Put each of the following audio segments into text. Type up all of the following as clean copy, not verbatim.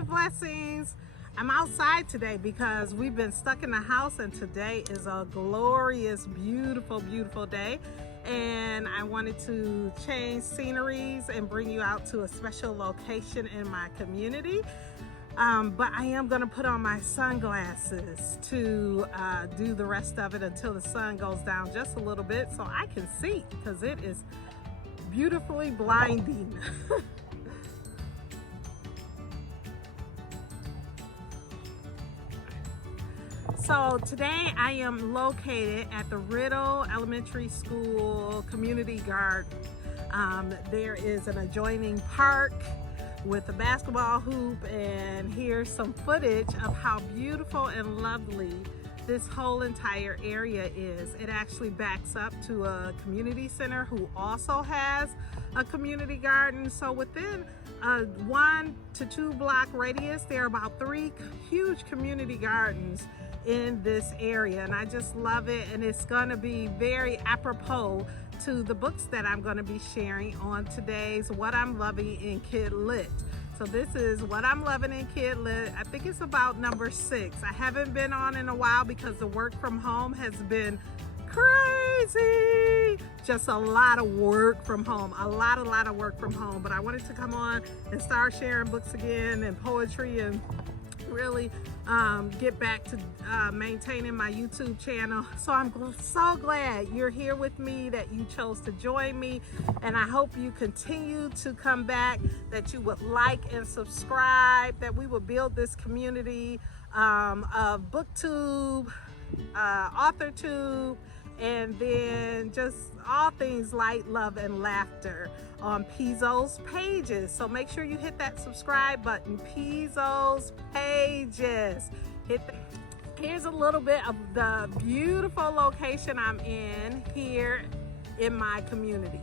Life blessings. I'm outside today because we've been stuck in the house, and today is a glorious, beautiful, beautiful day. And I wanted to change sceneries and bring you out to a special location in my community. But I am going to put on my sunglasses to do the rest of it until the sun goes down just a little bit so I can see, because it is beautifully blinding. So today I am located at the Riddle Elementary School Community Garden. There is an adjoining park with a basketball hoop, and here's some footage of how beautiful and lovely this whole entire area is. It actually backs up to a community center who also has a community garden. So within a 1 to 2 block radius, there are about 3 huge community gardens in this area, and I just love it, and it's gonna be very apropos to the books that I'm going to be sharing on today's What I'm Loving in Kidlit. So this is What I'm Loving in Kidlit. I think it's about number 6. I haven't been on in a while because the work from home has been crazy. Just a lot of work from home, a lot of work from home. But I wanted to come on and start sharing books again and poetry, and really get back to maintaining my YouTube channel. So I'm so glad you're here with me, that you chose to join me, and I hope you continue to come back, that you would like and subscribe, that we will build this community of BookTube, AuthorTube, and then just all things light, love, and laughter on Pizzo's pages. So make sure you hit that subscribe button. Pizzo's pages. Here's a little bit of the beautiful location I'm in here in my community.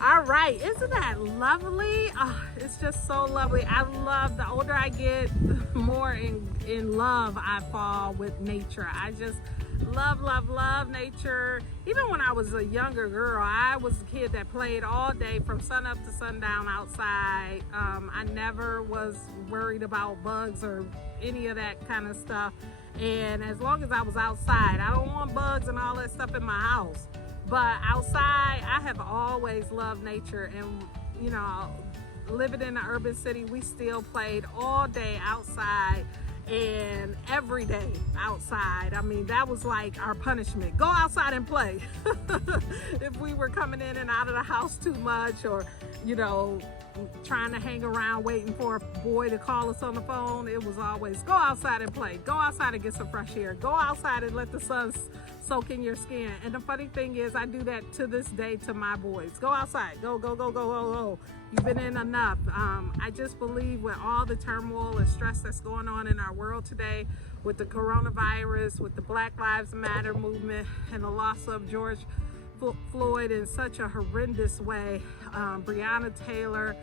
All right, isn't that lovely? Oh, it's just so lovely. I love, the older I get, the more in love I fall with nature. I just love nature. Even when I was a younger girl, I was a kid that played all day from sun up to sundown outside. I never was worried about bugs or any of that kind of stuff. And as long as I was outside, I don't want bugs and all that stuff in my house. But outside, I have always loved nature. And, you know, living in an urban city, we still played all day outside and every day outside. I mean, that was like our punishment. Go outside and play. If we were coming in and out of the house too much, or, you know, trying to hang around waiting for a boy to call us on the phone, it was always go outside and play. Go outside and get some fresh air. Go outside and let the sun soak in your skin. And the funny thing is, I do that to this day to my boys. Go outside. Go, go, go, go, go, go. You've been in enough. I just believe with all the turmoil and stress that's going on in our world today, with the coronavirus, with the Black Lives Matter movement, and the loss of George Floyd in such a horrendous way, Breonna Taylor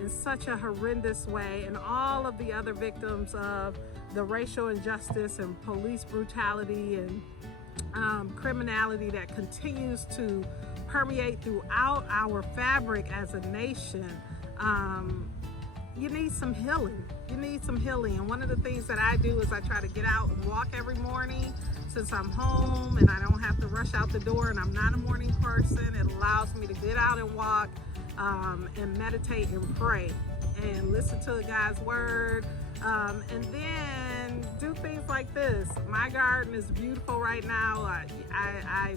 in such a horrendous way, and all of the other victims of the racial injustice and police brutality and criminality that continues to permeate throughout our fabric as a nation. You need some healing. You need some healing. And one of the things that I do is I try to get out and walk every morning. Since I'm home and I don't have to rush out the door, and I'm not a morning person, it allows me to get out and walk and meditate and pray and listen to God's word, and then do things like this. My garden is beautiful right now. I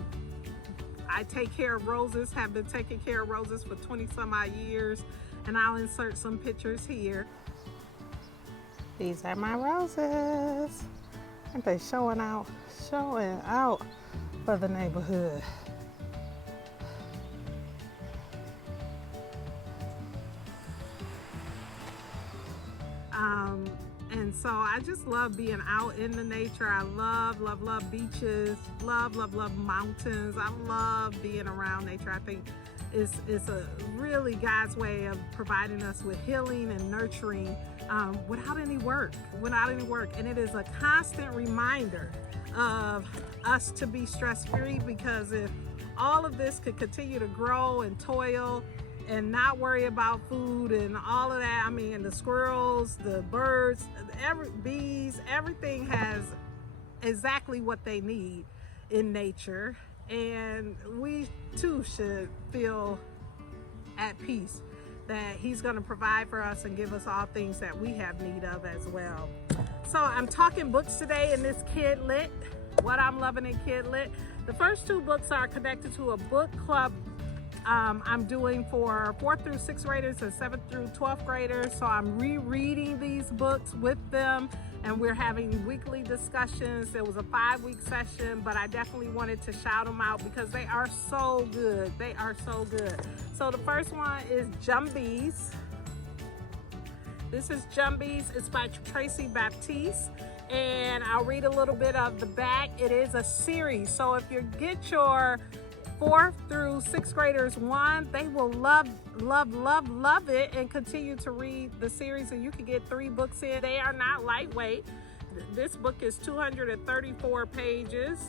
take care of roses, have been taking care of roses for 20 some odd years, and I'll insert some pictures here. These are my roses. Aren't they showing out for the neighborhood? And so I just love being out in the nature. I love beaches, love mountains. I love being around nature. I think it's a really God's way of providing us with healing and nurturing without any work. And it is a constant reminder of us to be stress-free, because if all of this could continue to grow and toil and not worry about food and all of that, I mean, and the squirrels, the birds, bees, everything has exactly what they need in nature. And we too should feel at peace that He's going to provide for us and give us all things that we have need of as well. So I'm talking books today in this Kidlit, what I'm loving in Kidlit. The first two books are connected to a book club I'm doing for 4th through 6th graders and 7th through 12th graders. So I'm rereading these books with them, and we're having weekly discussions. It was a 5-week session, but I definitely wanted to shout them out because they are so good. They are so good. So the first one is Jumpies. This is Jumpies. It's by Tracey Baptiste, and I'll read a little bit of the back. It is a series, so if you get your 4th through 6th graders one, they will love it and continue to read the series, and you can get 3 books in. They are not lightweight. This book is 234 pages,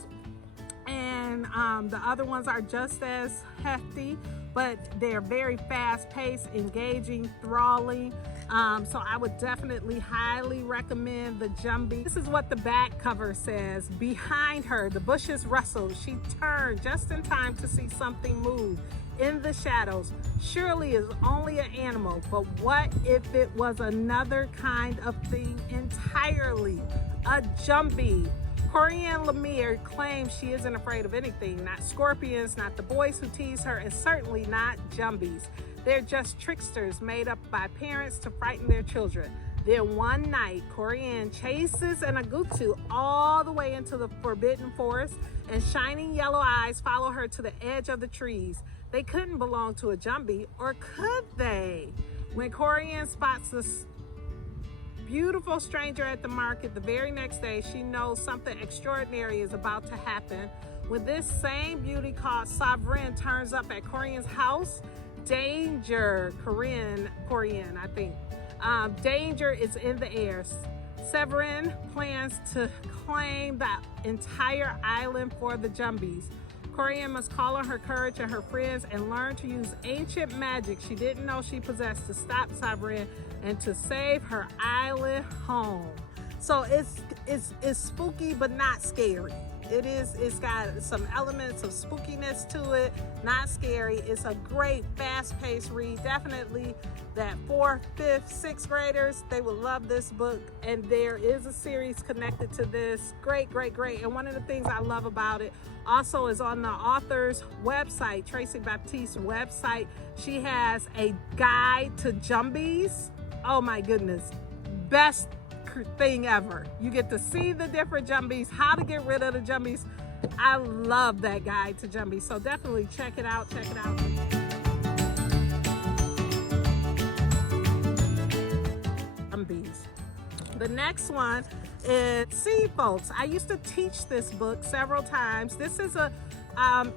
and the other ones are just as hefty, but they're very fast-paced, engaging, enthralling. So I would definitely highly recommend the Jumpies. This is what the back cover says. Behind her, the bushes rustled. She turned just in time to see something move in the shadows. Surely it's only an animal, but what if it was another kind of thing entirely? A Jumpy. Corianne Lemire claims she isn't afraid of anything, not scorpions, not the boys who tease her, and certainly not Jumpies. They're just tricksters made up by parents to frighten their children. Then one night, Corianne chases an agouti all the way into the forbidden forest, and shining yellow eyes follow her to the edge of the trees. They couldn't belong to a Jumpy, or could they? When Corianne spots this beautiful stranger at the market the very next day, she knows something extraordinary is about to happen. When this same beauty called Sovereign turns up at Corianne's house, danger, Corianne, I think. Danger is in the air. Severin plans to claim the entire island for the Jumpies. Corianne must call on her courage and her friends and learn to use ancient magic she didn't know she possessed to stop Sovereign and to save her island home. So it's spooky but not scary. It's got some elements of spookiness to it, not scary. It's a great fast-paced read. Definitely that 4th, 5th, 6th graders, they will love this book. And there is a series connected to this. Great. And one of the things I love about it also is on the author's website, Tracey Baptiste's website. She has a guide to Jumpies. Oh my goodness, best thing ever. You get to see the different Jumpies, how to get rid of the Jumpies. I love that guide to Jumpies, so definitely check it out. Jumpies. The next one is See Folks. I used to teach this book several times. This is a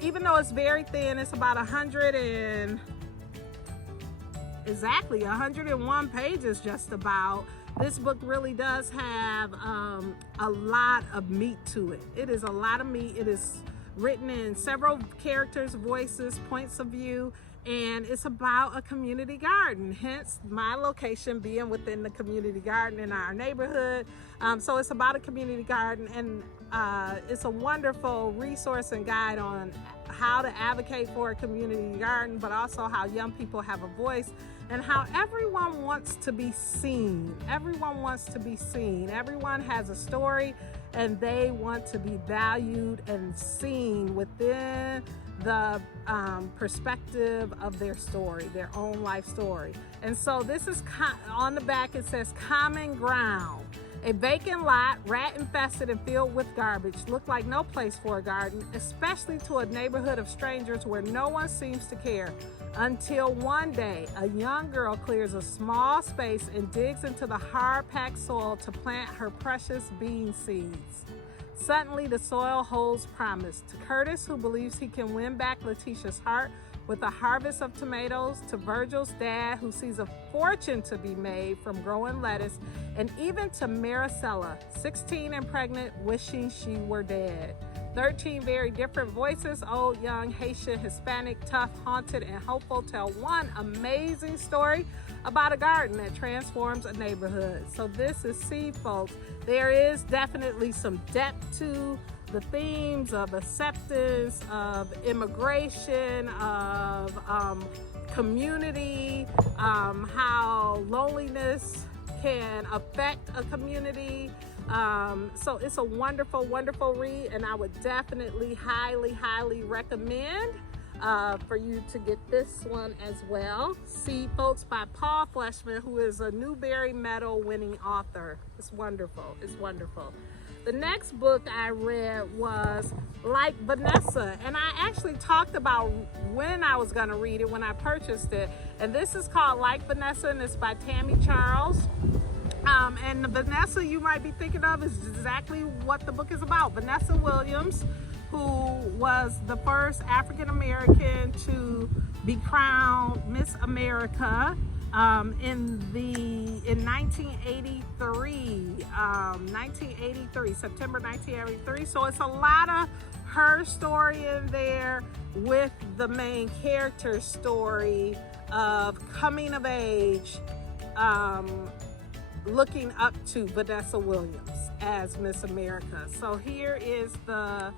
even though it's very thin, it's about 101 pages just about. This book really does have a lot of meat to it. It is a lot of meat. It is written in several characters, voices, points of view, and it's about a community garden, hence my location being within the community garden in our neighborhood. So it's about a community garden, and it's a wonderful resource and guide on how to advocate for a community garden, but also how young people have a voice and how everyone wants to be seen. Everyone wants to be seen. Everyone has a story, and they want to be valued and seen within the perspective of their story, their own life story. And so this is on the back, it says Common Ground. A vacant lot, rat infested and filled with garbage, looked like no place for a garden, especially to a neighborhood of strangers where no one seems to care. Until one day, a young girl clears a small space and digs into the hard-packed soil to plant her precious bean seeds. Suddenly, the soil holds promise. To Curtis, who believes he can win back Letitia's heart with a harvest of tomatoes, to Virgil's dad, who sees a fortune to be made from growing lettuce, and even to Maricela, 16 and pregnant, wishing she were dead. 13 very different voices, old, young, Haitian, Hispanic, tough, haunted, and hopeful, tell one amazing story about a garden that transforms a neighborhood. So this is See Folks. There is definitely some depth to the themes of acceptance, of immigration, of community, how loneliness can affect a community. So it's a wonderful read, and I would definitely highly recommend for you to get this one as well. See Folks by Paul Fleischman, who is a Newbery Medal winning author. It's wonderful. The next book I read was Like Vanessa, and I actually talked about when I was going to read it when I purchased it. And this is called Like Vanessa, and it's by Tami Charles. And the Vanessa you might be thinking of is exactly what the book is about. Vanessa Williams, who was the first African American to be crowned Miss America in 1983, September 1983. So it's a lot of her story in there with the main character's story of coming of age, looking up to Vanessa Williams as Miss America. So here is the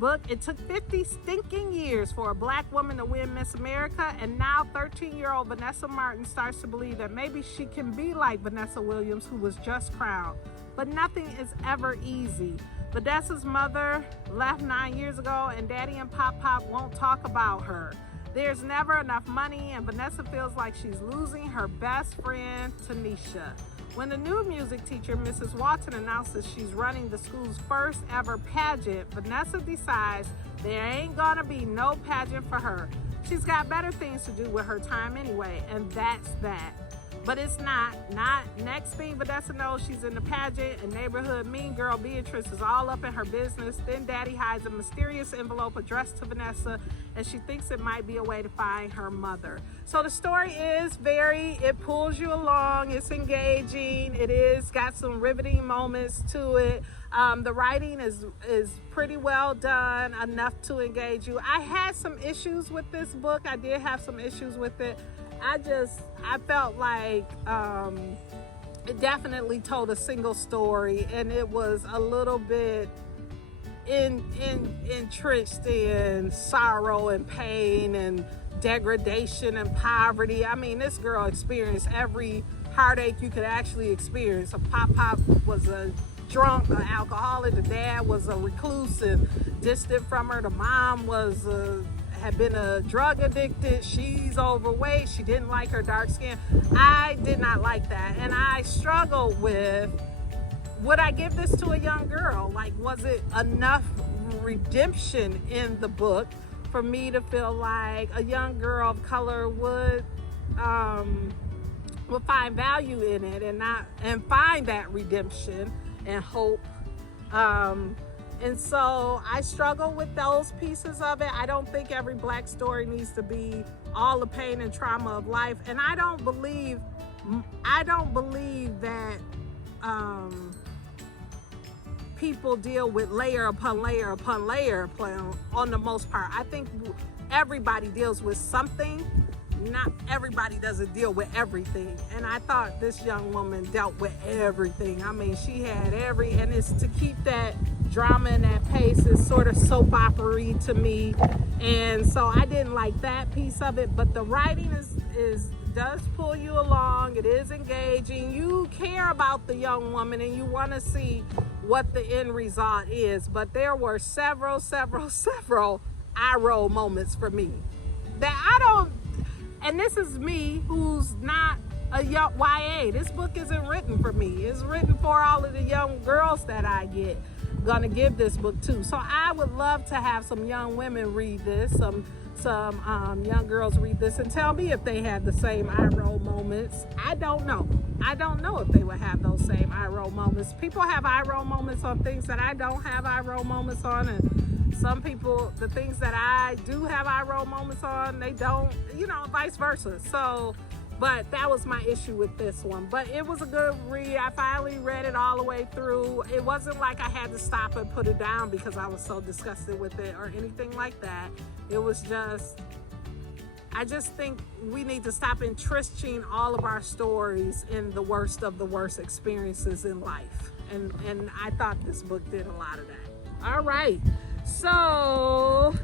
book. It took 50 stinking years for a black woman to win Miss America, and now 13-year-old Vanessa Martin starts to believe that maybe she can be like Vanessa Williams, who was just crowned. But nothing is ever easy. Vanessa's mother left 9 years ago, and Daddy and Pop won't talk about her. There's never enough money, and Vanessa feels like she's losing her best friend, Tanisha. When the new music teacher, Mrs. Walton, announces she's running the school's first ever pageant, Vanessa decides there ain't gonna be no pageant for her. She's got better things to do with her time anyway, and that's that. But it's not. Next thing Vanessa knows, she's in the pageant, and neighborhood mean girl Beatrice is all up in her business. Then Daddy hides a mysterious envelope addressed to Vanessa, and she thinks it might be a way to find her mother. So the story is it pulls you along, it's engaging, it is got some riveting moments to it. The writing is pretty well done, enough to engage you. I had some issues with this book. I did have some issues with it. I felt like it definitely told a single story, and it was a little bit entrenched in sorrow and pain and degradation and poverty. I mean, this girl experienced every heartache you could actually experience. A pop was a drunk, an alcoholic. The dad was a recluse and distant from her. The mom was had been a drug addicted. She's overweight. She didn't like her dark skin. I did not like that, and I struggled with, would I give this to a young girl? Like, was it enough redemption in the book for me to feel like a young girl of color would find value in it and find that redemption and hope? And so I struggle with those pieces of it. I don't think every Black story needs to be all the pain and trauma of life, and I don't believe that people deal with layer upon layer upon layer on the most part. I think everybody deals with something. Not everybody doesn't deal with everything, and I thought this young woman dealt with everything. I mean, she had and it's to keep that drama and that pace is sort of soap opera-y to me, and so I didn't like that piece of it. But the writing does pull you along. It is engaging. You care about the young woman and you want to see what the end result is. But there were several eye roll moments for me that I don't. And this is me, who's not a young YA. This book isn't written for me. It's written for all of the young girls that I get. Gonna give this book to. So I would love to have some young women read this, some young girls read this, and tell me if they had the same eye roll moments. I don't know. I don't know if they would have those same eye roll moments. People have eye roll moments on things that I don't have eye roll moments on, and some people, the things that I do have eye roll moments on, they don't, vice versa. So, but that was my issue with this one. But it was a good read. I finally read it all the way through. It wasn't like I had to stop and put it down because I was so disgusted with it or anything like that. It was just, I just think we need to stop entrenching all of our stories in the worst of the worst experiences in life. And I thought this book did a lot of that. All right. So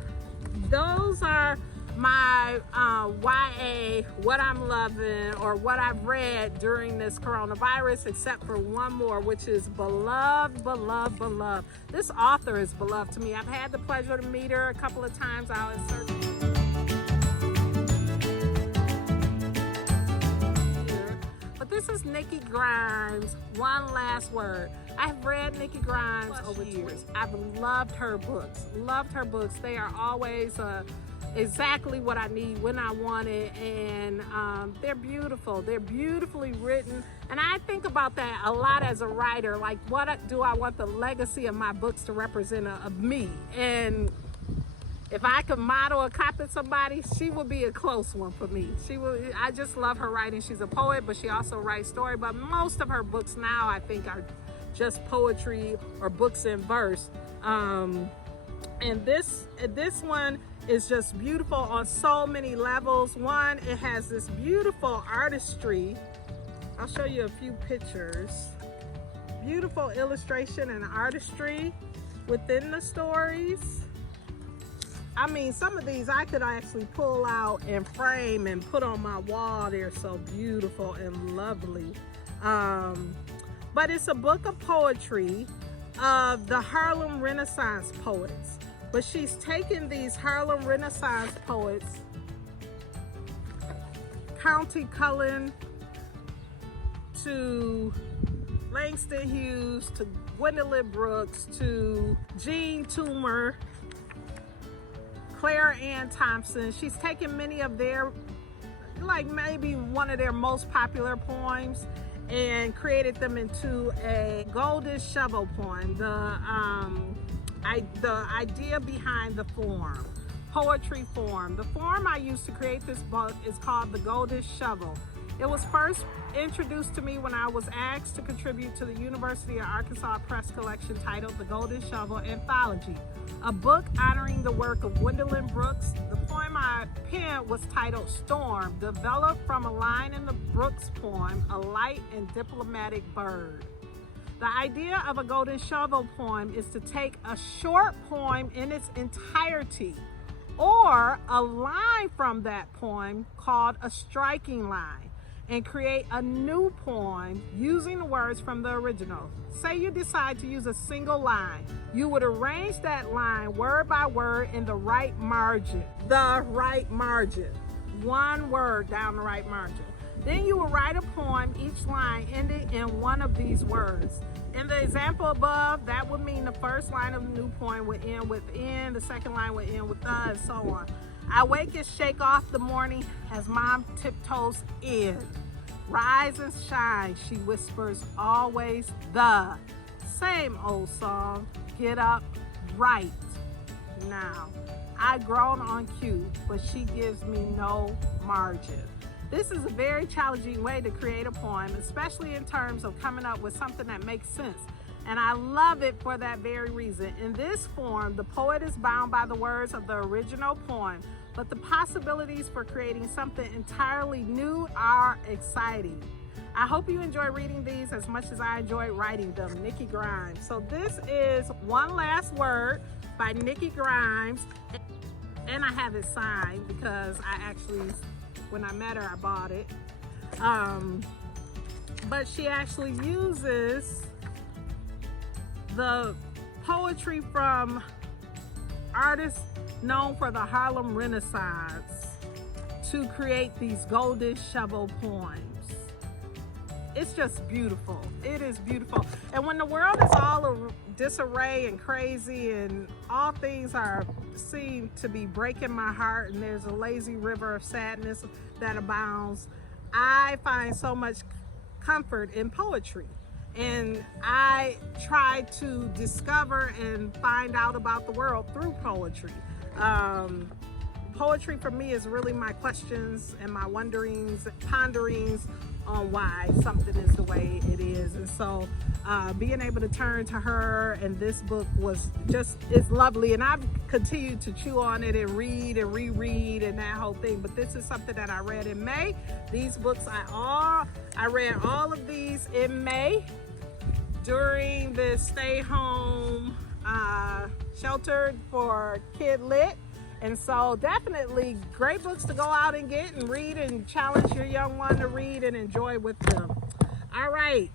those are my YA, what I'm loving or what I've read during this coronavirus, except for one more, which is Beloved. This author is beloved to me. I've had the pleasure to meet her a couple of times. I was searching. But this is Nikki Grimes, One Last Word. I've read Nikki Grimes over years. I've loved her books. They are always exactly what I need when I want it, and they're beautiful. They're beautifully written, and I think about that a lot as a writer. Like, what do I want the legacy of my books to represent of me? And if I could model a copy of somebody, she would be a close one for me. I just love her writing. She's a poet, but she also writes story. But most of her books now, I think, are just poetry or books in verse. And this one is just beautiful on so many levels. One, it has this beautiful artistry. I'll show you a few pictures. Beautiful illustration and artistry within the stories. I mean, some of these I could actually pull out and frame and put on my wall. They're so beautiful and lovely. But it's a book of poetry of the Harlem Renaissance poets. But she's taken these Harlem Renaissance poets, Countee Cullen to Langston Hughes to Gwendolyn Brooks to Jean Toomer, Clara Ann Thompson. She's taken many of their, like maybe one of their most popular poems, and created them into a golden shovel poem. The idea behind the form, poetry form. The form I used to create this book is called the Golden Shovel. It was first introduced to me when I was asked to contribute to the University of Arkansas Press collection titled The Golden Shovel Anthology, a book honoring the work of Gwendolyn Brooks. The poem I penned was titled Storm, developed from a line in the Brooks poem, A Light and Diplomatic Bird. The idea of a golden shovel poem is to take a short poem in its entirety or a line from that poem called a striking line and create a new poem using the words from the original. Say you decide to use a single line. You would arrange that line word by word in the right margin. The right margin. One word down the right margin. Then you will write a poem, each line ending in one of these words. In the example above, that would mean the first line of the new poem would end with "in," the second line would end with "the," and so on. I wake and shake off the morning as mom tiptoes in. Rise and shine, she whispers, always the same old song. Get up right now. I groan on cue, but she gives me no margin. This is a very challenging way to create a poem, especially in terms of coming up with something that makes sense. And I love it for that very reason. In this form, the poet is bound by the words of the original poem, but the possibilities for creating something entirely new are exciting. I hope you enjoy reading these as much as I enjoy writing them. Nikki Grimes. So this is One Last Word by Nikki Grimes. And I have it signed because I actually, when I met her, I bought it. But she actually uses the poetry from artists known for the Harlem Renaissance to create these golden shovel poems. It's just beautiful. It is beautiful. And when the world is all a disarray and crazy and all things seem to be breaking my heart and there's a lazy river of sadness that abounds, I find so much comfort in poetry. And I try to discover and find out about the world through poetry. Poetry for me is really my questions and my wonderings, ponderings on why something is the way it is. And so being able to turn to her and this book it's lovely. And I've continued to chew on it and read and reread and that whole thing. But this is something that I read in May. These books, I read all of these in May during the stay home sheltered for Kidlit. And so definitely great books to go out and get and read and challenge your young one to read and enjoy with them. All right.